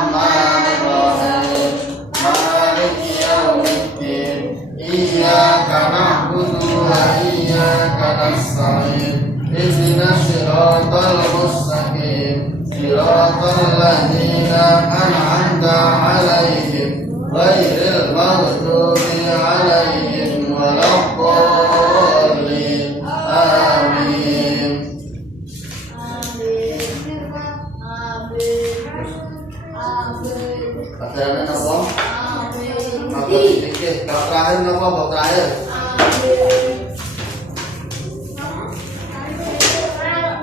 Bismillahirrahmanirrahim. Maliki yaumiddin. Iyyaka na'budu wa iyyaka nasta'in. Ihdinas siratal mustaqim. Siratal ladzina an'amta 'alaihim ghairil maghdubi 'alaihim waladdallin. Amin. Pelajaran apa? Bab fikih. Bab terakhir apa? Bab terakhir.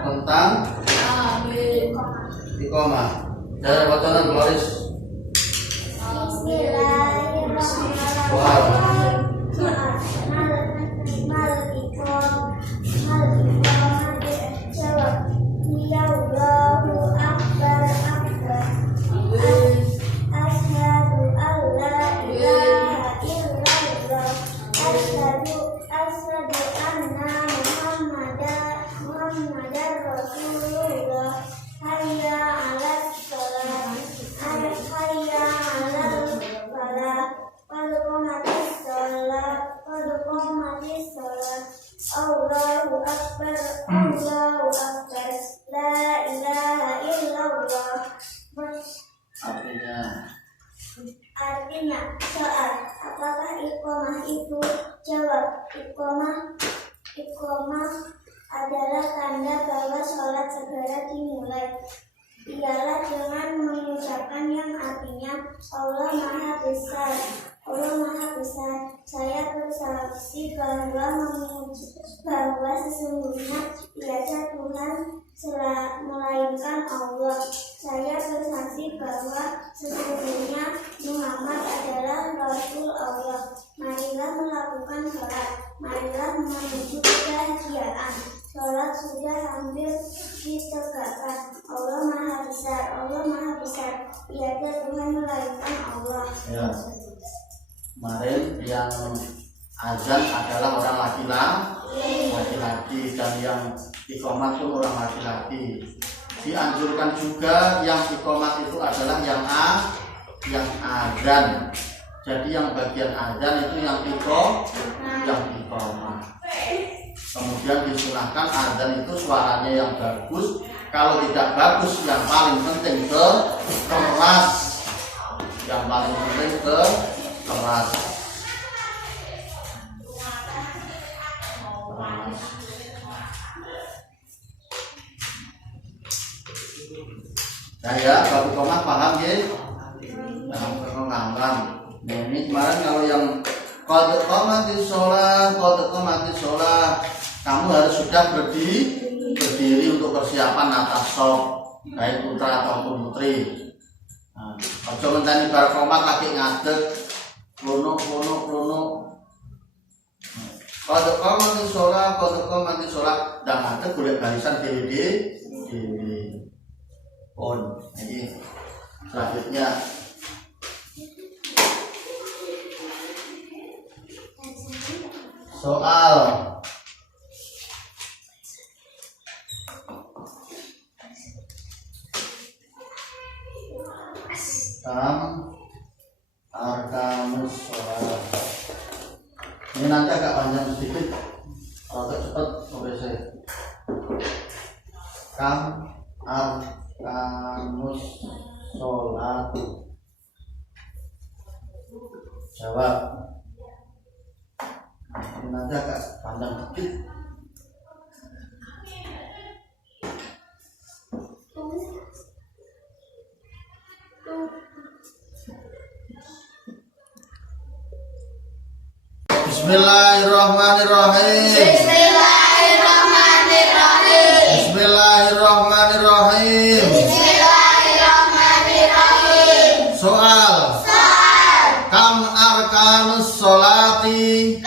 Tentang iqamah. Dari bacaan Gloris. Allahu Akbar, Allahu Akbar, la ilaha illallah. Artinya soal, apakah iqamah itu? Jawab, iqamah adalah tanda bahwa sholat segera dimulai. Ialah dengan mengucapkan yang artinya Allah Maha Besar. Allah Maha Besar. Saya bersaksi bahwa sesungguhnya tiada Tuhan melainkan Allah. Saya bersaksi bahwa sesungguhnya Muhammad adalah Rasul Allah. Marilah melakukan sholat. Marilah menuju kebahagiaan. Sholat sudah hampir ditegakkan. Allah Maha Besar. Allah Maha Besar. Tiada Tuhan melainkan Allah. Ya. Kemarin yang azan adalah orang laki-laki dan yang iqamah itu orang laki-laki. Dianjurkan juga yang iqamah itu adalah yang azan. Jadi yang bagian azan itu yang iqamah. Kemudian disunahkan azan itu suaranya yang bagus. Kalau tidak bagus, yang paling penting keras. Yang paling penting keras. Saya Bapak Komah paham ya? Paham. Nah, ini kemarin kalau yang qad qamatis shalah, kamu harus sudah berdiri untuk persiapan atas sholat, baik putra ataupun putri. Ojo ngenteni bar komat lagi ngadeg klunuk. Qad qamatis shalah, dan ngadeg golek barisan dhewe. Ini selanjutnya soal arkanus sholat. Ini nanti agak panjang sedikit, agak cepat saya. Arkanus sholat. Jawab. Ini nanti agak panjang sedikit. Bismillahirrahmanirrahim. Soal. Kam arkanus sholati.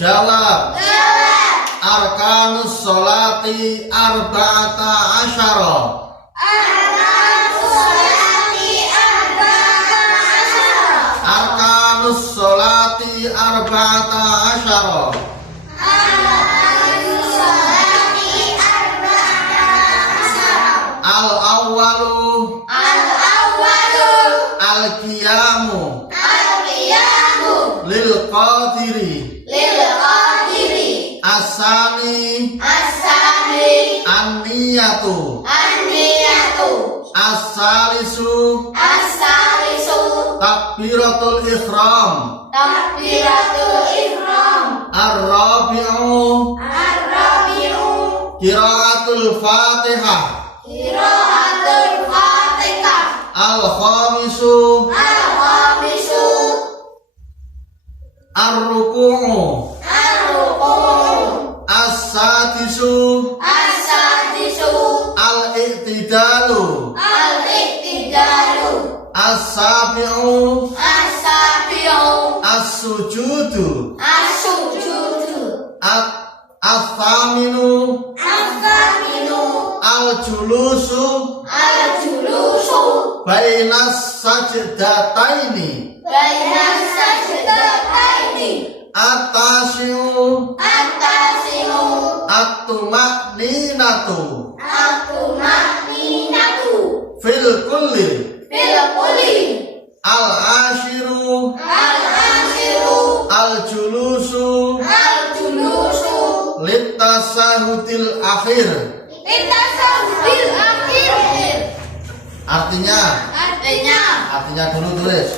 Jawab. Arkanus sholati arba'ata asyara. Arkanus sholati arba'ata asyara. Al awwalu al-qiyamu lil qadiri as-sani an-niyatu as-salisu takbiratul ihram ar-rabi'u qiraatul fatihah al-khamisu ar-ruku'u as-sadisu al-i'tidalu as-sabi'u as-sujudu as-thaminu al-julusu bainas sajdataini at-tasi'u at-tuma'ninatu fil kulli al-ashiru al-julusu litasahudil akhir. Artinya dulu tulis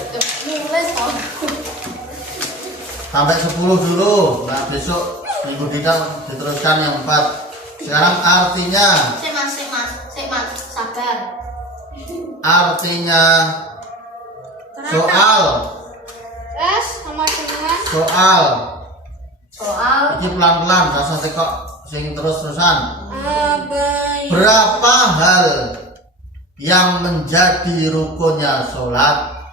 sampai 10 dulu. Nah besok minggu depan diteruskan yang 4. Sekarang artinya sabar. Artinya soal ini pelan-pelan rasa tekok sing terus-terusan. Berapa hal yang menjadi rukunnya sholat?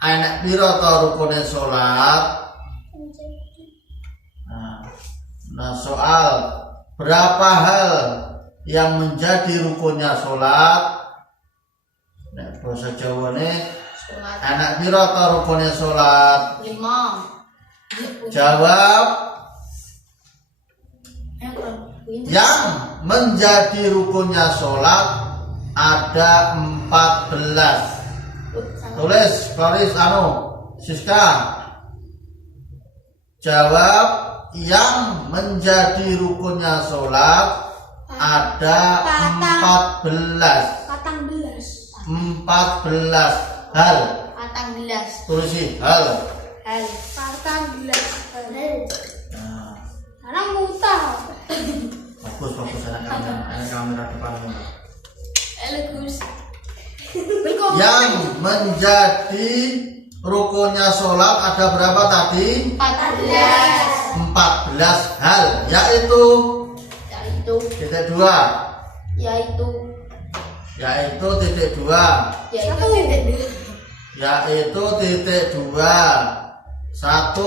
Enek piro to rukunnya sholat? Nah soal berapa hal yang menjadi rukunnya sholat? Nah bahasa Jawa ini enek piro to rukunnya sholat? 5. Jawab. Yang menjadi rukunnya sholat ada 14. Tulis Faris Siska. Jawab. Yang menjadi rukunnya sholat ada 14 hal. Tulisi hal. Karena mutah. Bagus anak kamera depan. Yang menjadi rukunnya sholat ada berapa tadi? 14 hal, yaitu titik 2 yaitu titik 2 1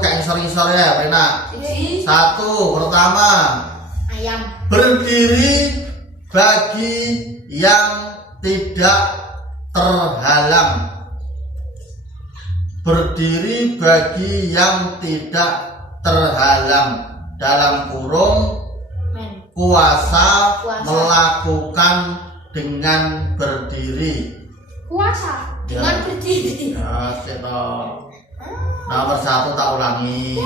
kayak ngisor ya Rena. 1 pertama ayam berdiri bagi yang tidak terhalang. Berdiri bagi yang tidak terhalang, dalam kurung puasa melakukan dengan berdiri. Puasa dengan berdiri. Nomor 1 tak ulangi.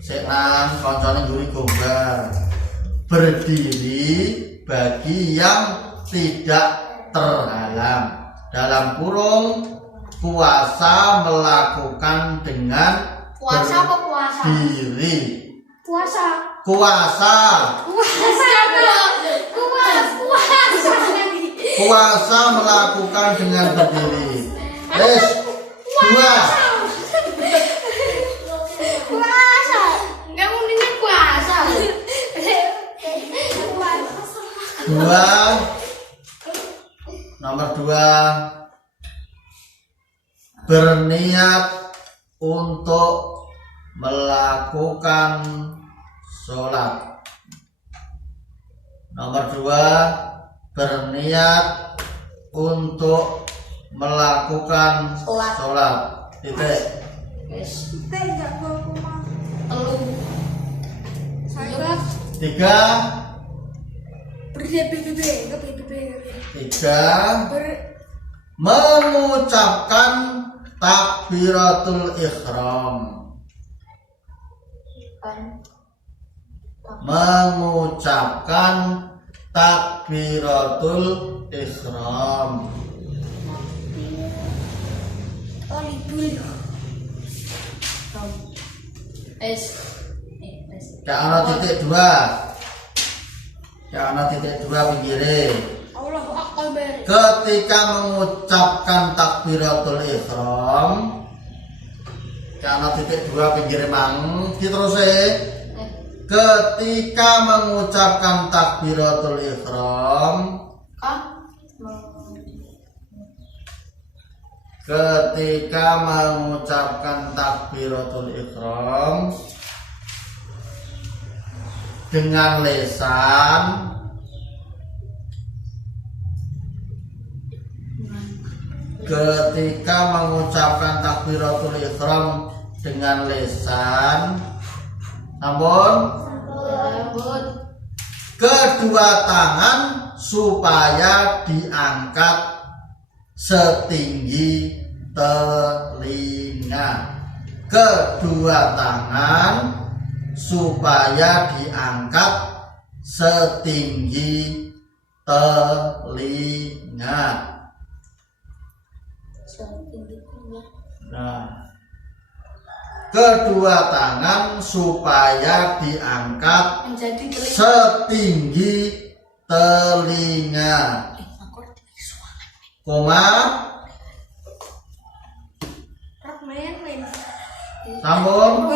Senan koncone guri gombar. Berdiri bagi yang tidak terhalang, dalam kurung puasa melakukan dengan berdiri. Puasa melakukan dengan berdiri. 2 nomor 2 berniat untuk melakukan sholat. Nomor 2 berniat untuk melakukan sholat. Titik. Tiga. Mengucapkan takbiratul ihram. Mengucapkan takbiratul ihram. Ana titik dua. Ana titik dua pinggire. Ketika mengucapkan takbiratul ihram, ana titik dua pinggire mang, diteruse. Ketika mengucapkan takbiratul ihram, ketika mengucapkan takbiratul ihram dengan lisan, ketika mengucapkan takbiratul ihram dengan lisan, namun kedua tangan supaya diangkat setinggi telinga. Kedua tangan supaya diangkat setinggi telinga. Nah, kedua tangan supaya diangkat setinggi telinga, koma, sambung,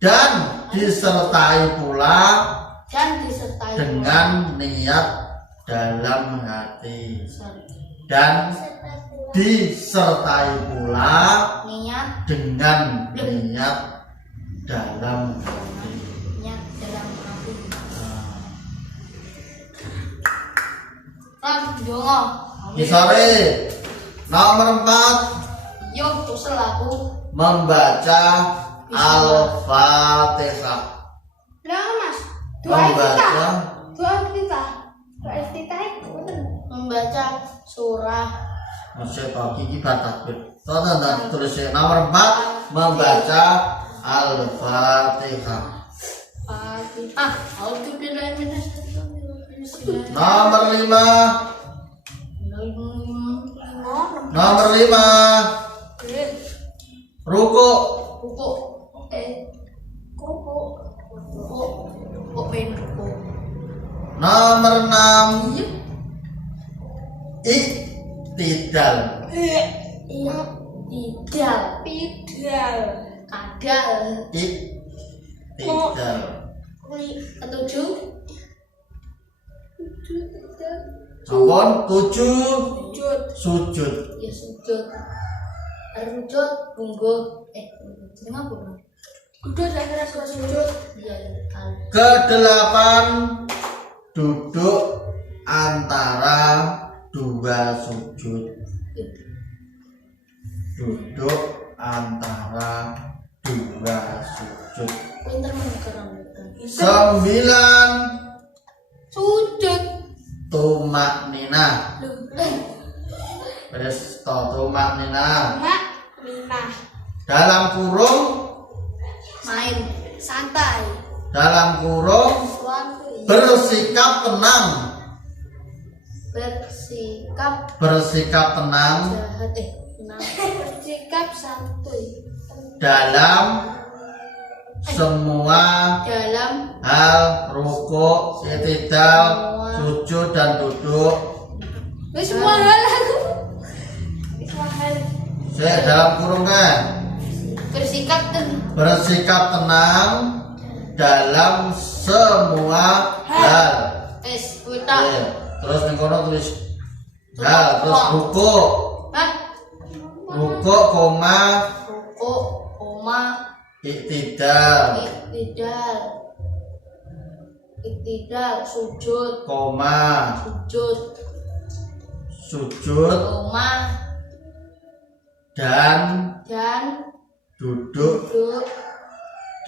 dan disertai pula dengan niat dalam hati, dan disertai pula dengan niat dalam hati. Misale nomor 4, membaca Al-Fatihah. Membaca surah. Masih tahu gigi batak. Tonton tulis nomor 4, membaca Al-Fatihah. Nomor 5. Nomor 5. Ruku. Nomor 6. Iktidal. Iktidal. Ketujuh. Sampun 7. Sujud. Ya sujud. Sujud bunggu. Jeneng apa? Udah saya kira sujud. Iya. Ke-8, duduk antara dua sujud. Duduk antara dua sujud. 9, sujud tumak nina. Beres tumak nina. Dalam kurung main santai. Dalam kurung bersikap tenang. Bersikap tenang. Bersikap santuy. Dalam semua hal, rukuk, i'tidal, sujud dan duduk. Semua hal. Saya dalam kurung kan. Bersikap tenang dalam semua hal. Terus nengkono tulis hal, terus rukuk. Rukuk, koma, Iktidal, sujud, koma, sujud, koma, dan dan duduk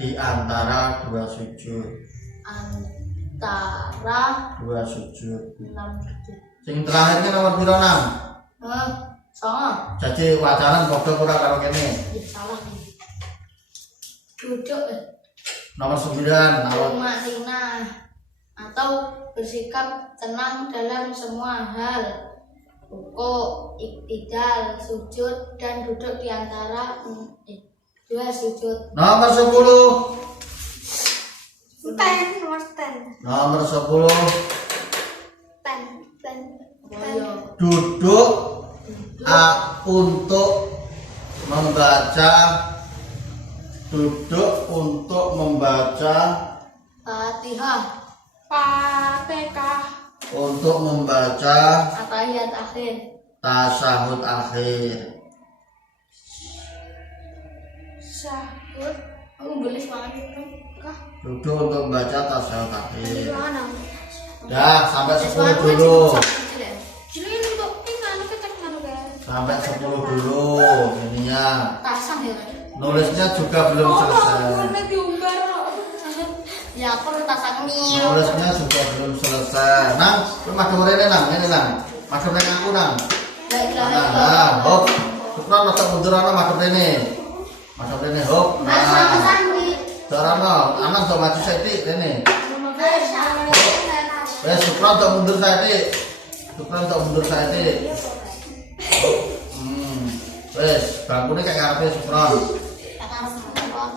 di antara dua sujud. antara 2 sujud. 6 sujud. Sing terakhir ki nomor piro nang? Sama. Jadi wacaran padha ora karo kene. Ya salah nih. Duduk Nomor 9 awal tumanina atau bersikap tenang dalam semua hal. Rukuk, iktidal, sujud dan duduk di antara 2 sujud. nomor 10. Stand, nomor stand. Nomor 10 Boyo. duduk untuk membaca Fatihah. untuk membaca Atahiyat akhir. tasyahud akhir. Syahud. Aku boleh semangat kah? Duduk untuk membaca tasyahud akhir. Mana? Ya, sampai 10 dulu. Jadi untuk ini kecek mana guys? Sampai 10 dulu ininya. Tasang ya. Nulisnya juga belum selesai. diumbar. Ya aku udah tasang nih. Nulisnya juga belum selesai. Nang, lu madhep rene nang, ini nang. Madhep rene aku nang. Nah, hop. Sukron rada mundur ana madhep rene. Madhep rene hop. Nah. Carana, anak do maju sithik rene. Wes sukron do mundur sithik. Sukron do mundur sithik. Wes, bangkune kayak ngarepe sukron.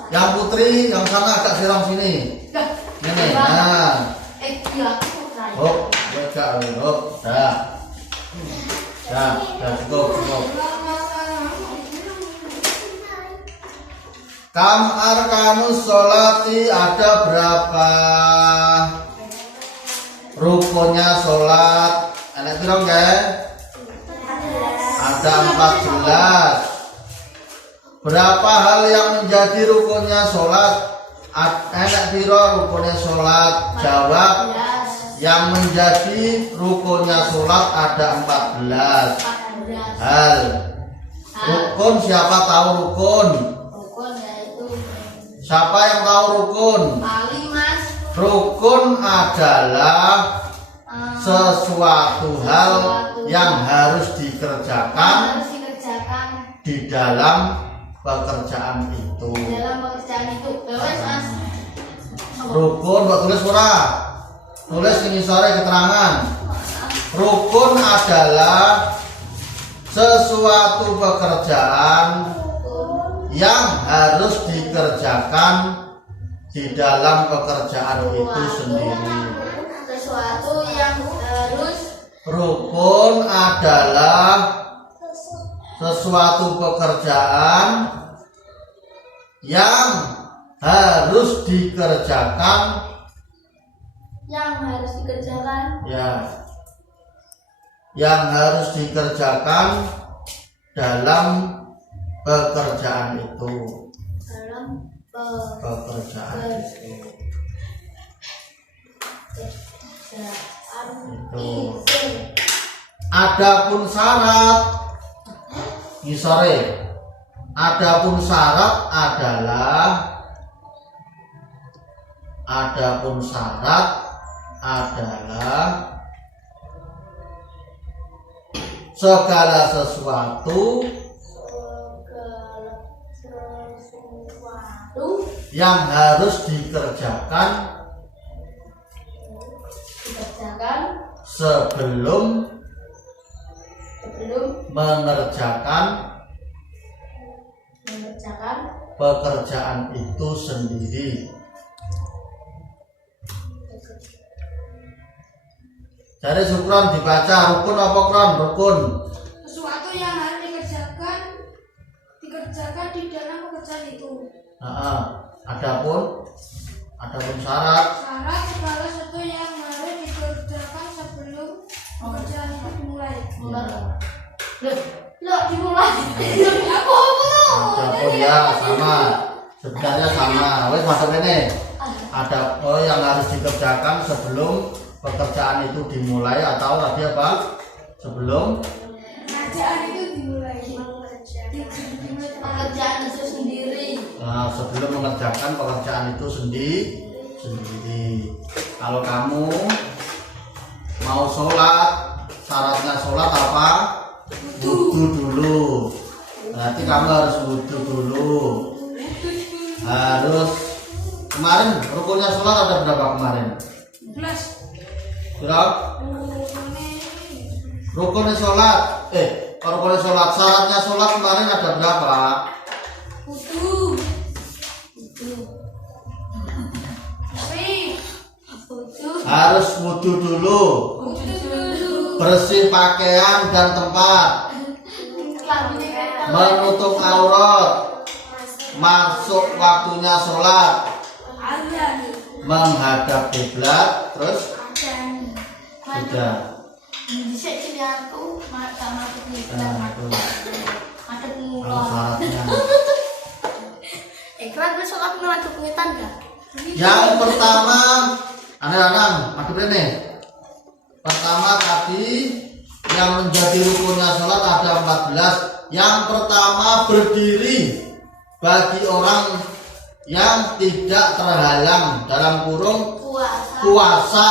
Yang putri, yang sana agak siram sini. Ini, nah. Iya. Hop, wega, hop, dah. Dah, cukup. Kam arkanus sholati ada berapa? Rukunnya sholat. Enak piro nggih? Ada 14. Berapa hal yang menjadi rukunnya sholat? Enak piro rukunnya sholat? Jawab. Yang menjadi rukunnya sholat ada 14 hal. Rukun, siapa tahu rukun? Rukun yaitu Siapa yang tahu rukun? paling mas. Rukun adalah sesuatu hal yang harus dikerjakan Harus dikerjakan di dalam pekerjaan itu. dalam pekerjaan itu. Bawes mas. Rukun kok tulis ora? Tulis ini sore keterangan. Rukun adalah sesuatu pekerjaan yang harus dikerjakan di dalam pekerjaan itu sendiri. Sesuatu yang harus. Rukun adalah sesuatu pekerjaan yang harus dikerjakan Ya. Yang harus dikerjakan dalam pekerjaan itu. Dalam Pekerjaan itu. Itu. Adapun syarat ngisore. Adapun syarat adalah segala sesuatu yang harus dikerjakan sebelum mengerjakan pekerjaan itu sendiri. Jadi syukron dibaca rukun apa kron? Rukun. Sesuatu yang harus dikerjakan di dalam pekerjaan itu. Adapun syarat Segala sesuatu yang harus dikerjakan sebelum pekerjaan itu dimulai. Loh, dimulai. Adapun ya sama. Sebenarnya sama. Wes masuk ini. Ada yang harus dikerjakan sebelum pekerjaan itu dimulai atau tadi apa? Sebelum Pekerjaan itu dimulai. Pekerjaan itu sendiri. sebelum mengerjakan pekerjaan itu sendiri. Kalau kamu mau sholat, syaratnya sholat apa? Wudu dulu. Berarti kamu harus wudu dulu. Harus. Kemarin rukunnya sholat ada berapa kemarin? 11. Berapa? Rukunnya sholat. Rukunnya sholat. Syaratnya sholat kemarin ada berapa? Wudu. Harus wudu dulu. Bersih pakaian dan tempat. Menutup aurat. Masuk waktunya sholat. Menghadap kiblat. Terus sudah. Nah, itu. Syaratnya. Yang pertama, anak-anak, ini. Pertama tadi yang menjadi rukunnya sholat ada 14. Yang pertama berdiri bagi orang yang tidak terhalang dalam kurung puasa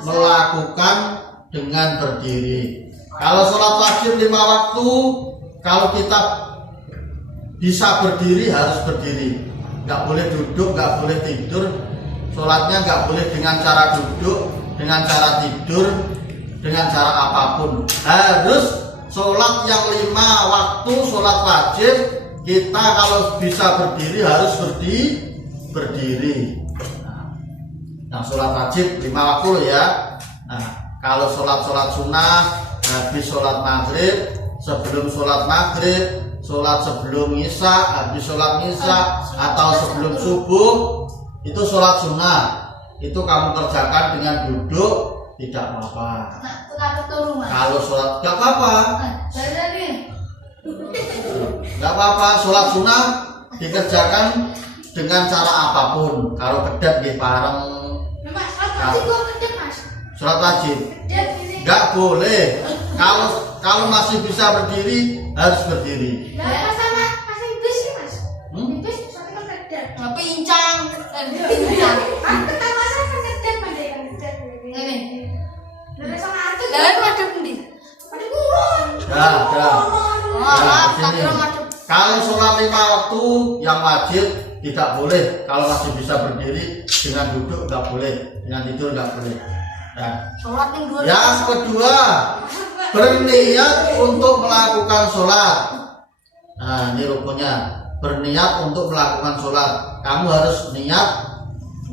melakukan dengan berdiri. Kalau sholat wajib 5 waktu, kalau kita bisa berdiri harus berdiri. Nggak boleh duduk, nggak boleh tidur. Sholatnya nggak boleh dengan cara duduk, dengan cara tidur, dengan cara apapun. Harus sholat yang 5 waktu, sholat wajib. Kita kalau bisa berdiri harus berdiri. Nah, sholat wajib 5 waktu ya. Nah, kalau sholat sunnah, habis sholat maghrib, sebelum sholat maghrib, sholat sebelum isya, habis sholat isya, atau sebelum subuh, itu sholat sunnah. Itu kamu kerjakan dengan duduk, tidak apa-apa. Kalau sholat nggak apa-apa, nggak apa-apa. Sholat sunnah dikerjakan dengan cara apapun. Kalau kedet di pareng. Sholat wajib nggak boleh. Kalau masih bisa berdiri harus berdiri. Kalau sholat 5 waktu yang wajib tidak boleh. Kalau masih bisa berdiri, dengan duduk nggak boleh, dengan tidur nggak boleh. Nah, yang kedua, berniat untuk melakukan sholat. Nah, ini rukunnya, berniat untuk melakukan sholat. Kamu harus niat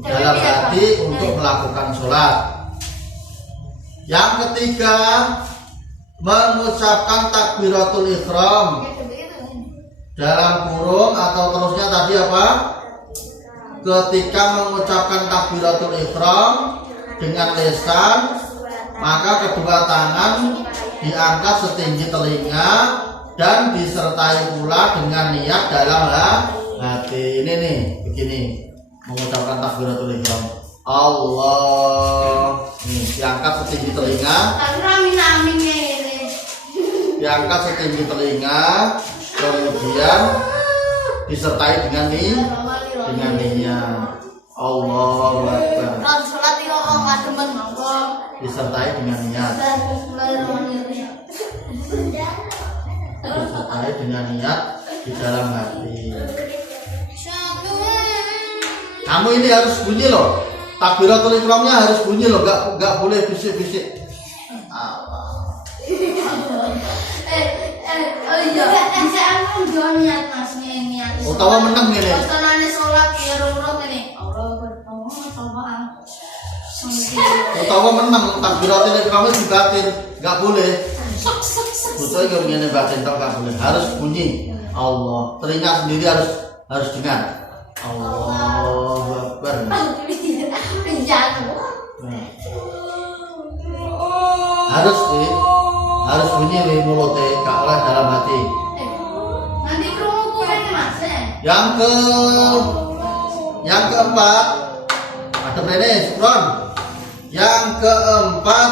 dalam hati untuk melakukan sholat. Yang ketiga, mengucapkan takbiratul ihram dalam kurung atau terusnya tadi apa? Ketika mengucapkan takbiratul ihram dengan lisan, maka kedua tangan diangkat setinggi telinga dan disertai pula dengan niat dalam hati. Ini nih, begini mengucapkan takbiratul ihram. Allah, nih diangkat setinggi telinga. Diangkat setinggi telinga, kemudian disertai dengan niat. Allahu Akbar. Disertai dengan niat. Disertai dengan niat di dalam hati. Kamu ini harus bunyi loh. Takbiratul ihramnya harus bunyi loh, nggak boleh bisik-bisik. Utawa menang ini. Utawa menang takbiratul ihramnya dibatin, nggak boleh. Butuh yang ngene batin tak nggak boleh. Harus bunyi. Allah. Telinga sendiri harus dengar. Allahu Akbar. Harus bunyi di mulut, gak oleh dalam hati. Nanti kerumuh Mas. Yang keempat, ada ini, Subhan. Yang keempat,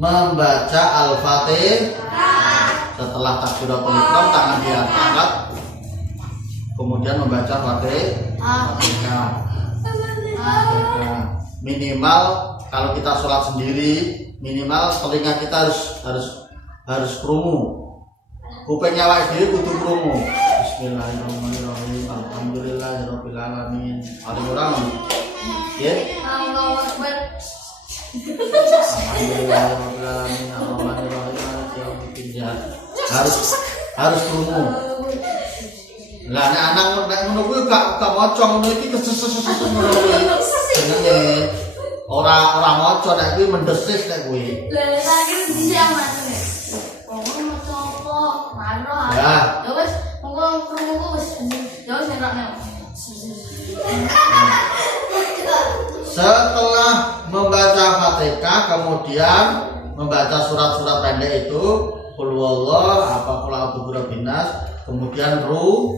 membaca Al-Fatihah. Setelah takbiratul ihram, tangan diangkat, kemudian membaca Fatihah. minimal kalau kita sholat sendiri minimal telinga kita harus krungu, kupingnya awake dhewe kudu krungu. Bismillahirrahmanirrahim, alhamdulillahirabbil alamin. Paling orang nggih. Allahu Akbar. Alhamdulillahirabbil alamin, arrahmanirrahim, maliki yaumiddin. Harus krungu. Lah nek anak ngono kuwi gak maca ngono iki keseses ngono kuwi. Jenenge ora maca nek kuwi mendesis nek kuwi. Lah lagi sisi aman nek. Wong maca apa? Mano. Ya. Ya wis, monggo krungu wis. Ya wis enakne. Setelah membaca Fatihah kemudian membaca surat-surat pendek itu Qul huwallah apa qul a'udzu birabbin nas, kemudian ruku.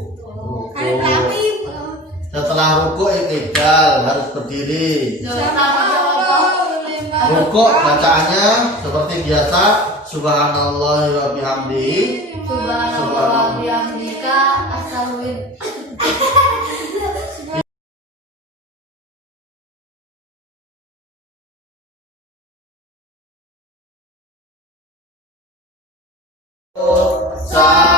Setelah ruku i'tidal harus berdiri. Ruku bacaannya seperti biasa subhanallah wa bihamdihi Subhanallah wa bihamdika astaghfir. Sa